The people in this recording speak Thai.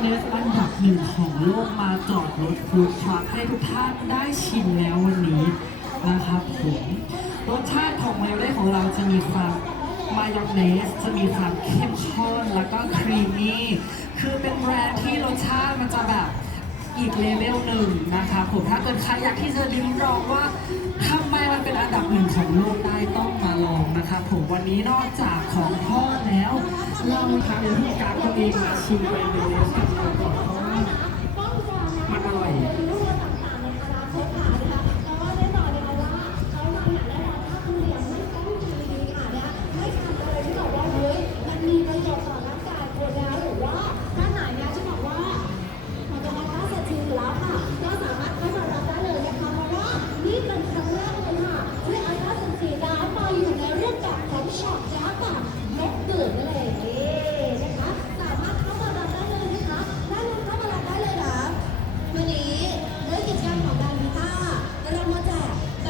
เนสอันดับหนึ่งของโลกมาจอดรถฟู้ดทรัคให้ทุกท่านได้ชิมแล้ววันนี้นะครับผมรสชาติของมายองเนสของเราจะมีความมายองเนสจะมีความเข้มข้นแล้วก็ครีมมี่คือเป็นแบรนด์ที่รสชาติมันจะแบบอีกเลเวลหนึ่งนะคะผมถ้าเกิดใครอยากที่จะลิ้มลองว่าทำไมมันเป็นอันดับหนึ่งของโลกได้ต้องมาลองนะครับผมวันนี้นอกจากของทอดแล้วเราทำอย่างที่การตัวเองมาชิมไปเลยกับ